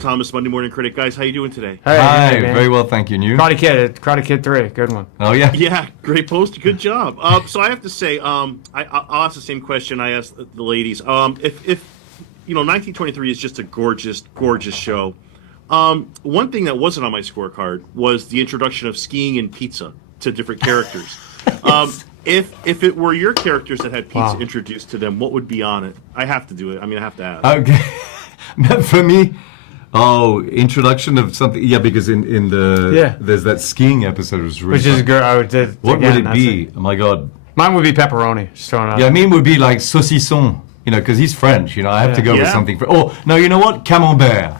Thomas, Monday Morning Critic. Guys, how you doing today? Hi, very well, thank you. And you? Karate Kid 3, good one. Oh, yeah. Yeah, great post. Good job. So I have to say, I'll ask the same question I asked the ladies. If 1923 is just a gorgeous, gorgeous show. One thing that wasn't on my scorecard was the introduction of skiing and pizza to different characters. Yes. If it were your characters that had pizza introduced to them, what would be on it? I have to do it. I mean, I have to ask. Okay. For me, introduction of something. Yeah, because in the there's that skiing episode. Was really which is good. What would it be? Oh my God. Mine would be pepperoni. Just throwing it out. Yeah, mine would be like saucisson. Because he's French. I have to go with something. Oh no, you know what? Camembert.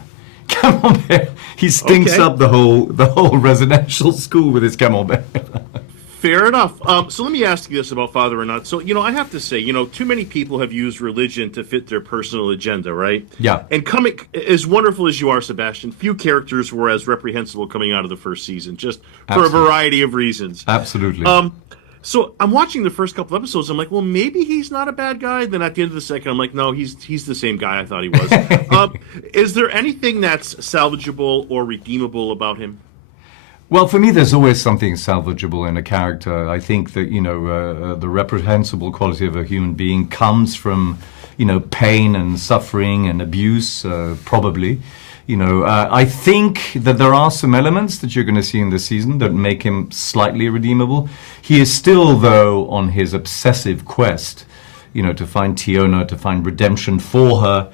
Camembert. He stinks up the whole residential school with his camembert. Fair enough. So let me ask you this about Father Renaud. So, I have to say, too many people have used religion to fit their personal agenda, right? Yeah. And coming, as wonderful as you are, Sebastian, few characters were as reprehensible coming out of the first season, just for a variety of reasons. Absolutely. So I'm watching the first couple episodes. I'm like, well, maybe he's not a bad guy. Then at the end of the second, I'm like, no, he's the same guy I thought he was. Is there anything that's salvageable or redeemable about him? Well, for me, there's always something salvageable in a character. I think that, the reprehensible quality of a human being comes from, pain and suffering and abuse, probably. I think that there are some elements that you're going to see in this season that make him slightly redeemable. He is still, though, on his obsessive quest, to find Tiona, to find redemption for her,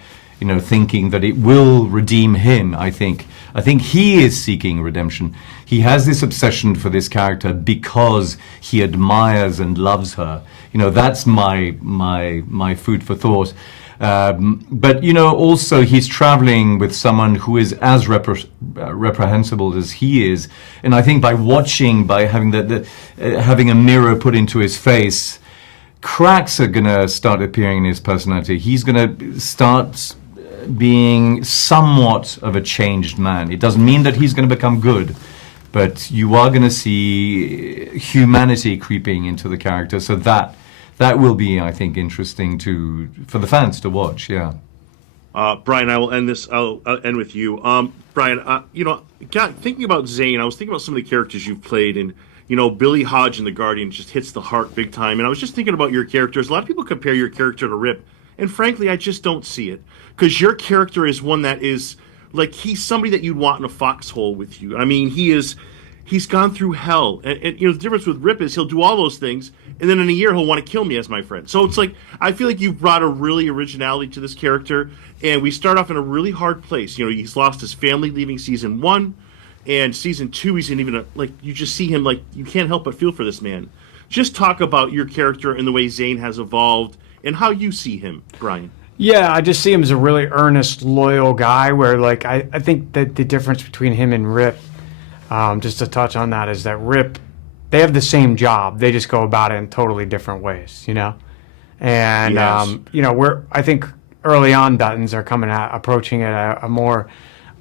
thinking that it will redeem him, I think. I think he is seeking redemption. He has this obsession for this character because he admires and loves her. That's my food for thought. But, also he's traveling with someone who is as reprehensible as he is. And I think by having having a mirror put into his face, cracks are going to start appearing in his personality. He's going to start being somewhat of a changed man. It doesn't mean that he's going to become good, but you are going to see humanity creeping into the character. So that will be, I think, interesting for the fans to watch. Yeah. Brian, I will end this. I'll end with you. Brian, thinking about Zane, I was thinking about some of the characters you've played, and Billy Hodge in The Guardian just hits the heart big time. And I was just thinking about your characters. A lot of people compare your character to Rip, and frankly, I just don't see it, because your character is one that is like, he's somebody that you'd want in a foxhole with you. I mean, he's gone through hell, and the difference with Rip is he'll do all those things, and then in a year he'll want to kill me as my friend. So it's like, I feel like you've brought a really originality to this character, and we start off in a really hard place. He's lost his family leaving season 1, and season 2 he's in even you just see him, like, you can't help but feel for this man. Just talk about your character and the way Zane has evolved and how you see him, Brian. Yeah, I just see him as a really earnest, loyal guy where, I think that the difference between him and Rip, just to touch on that, is that Rip, they have the same job. They just go about it in totally different ways, And, yes. I think early on Duttons are approaching it a more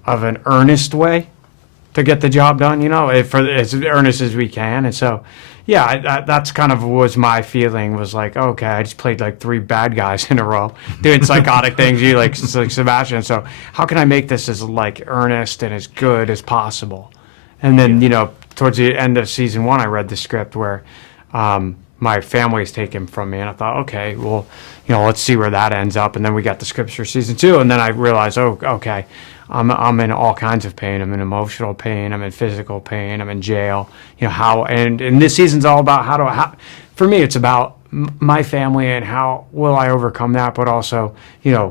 of an earnest way to get the job done, for as earnest as we can. And so, yeah, that's kind of was my feeling, was like, okay, I just played 3 bad guys in a row doing psychotic things, like Sebastian. So how can I make this as earnest and as good as possible? And then, towards the end of season 1, I read the script where my family's taken from me, and I thought, okay, well, let's see where that ends up. And then we got the scripts for season 2, and then I realized, oh, okay, I'm in all kinds of pain. I'm in emotional pain. I'm in physical pain. I'm in jail. And this season's all about how for me, it's about my family and how will I overcome that, but also,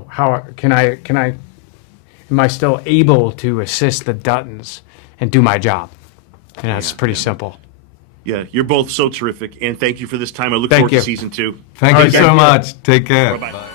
how am I still able to assist the Duttons and do my job? And that's pretty simple. Yeah, you're both so terrific, and thank you for this time. I look forward to season 2. Thank you so much. Take care. Bye-bye.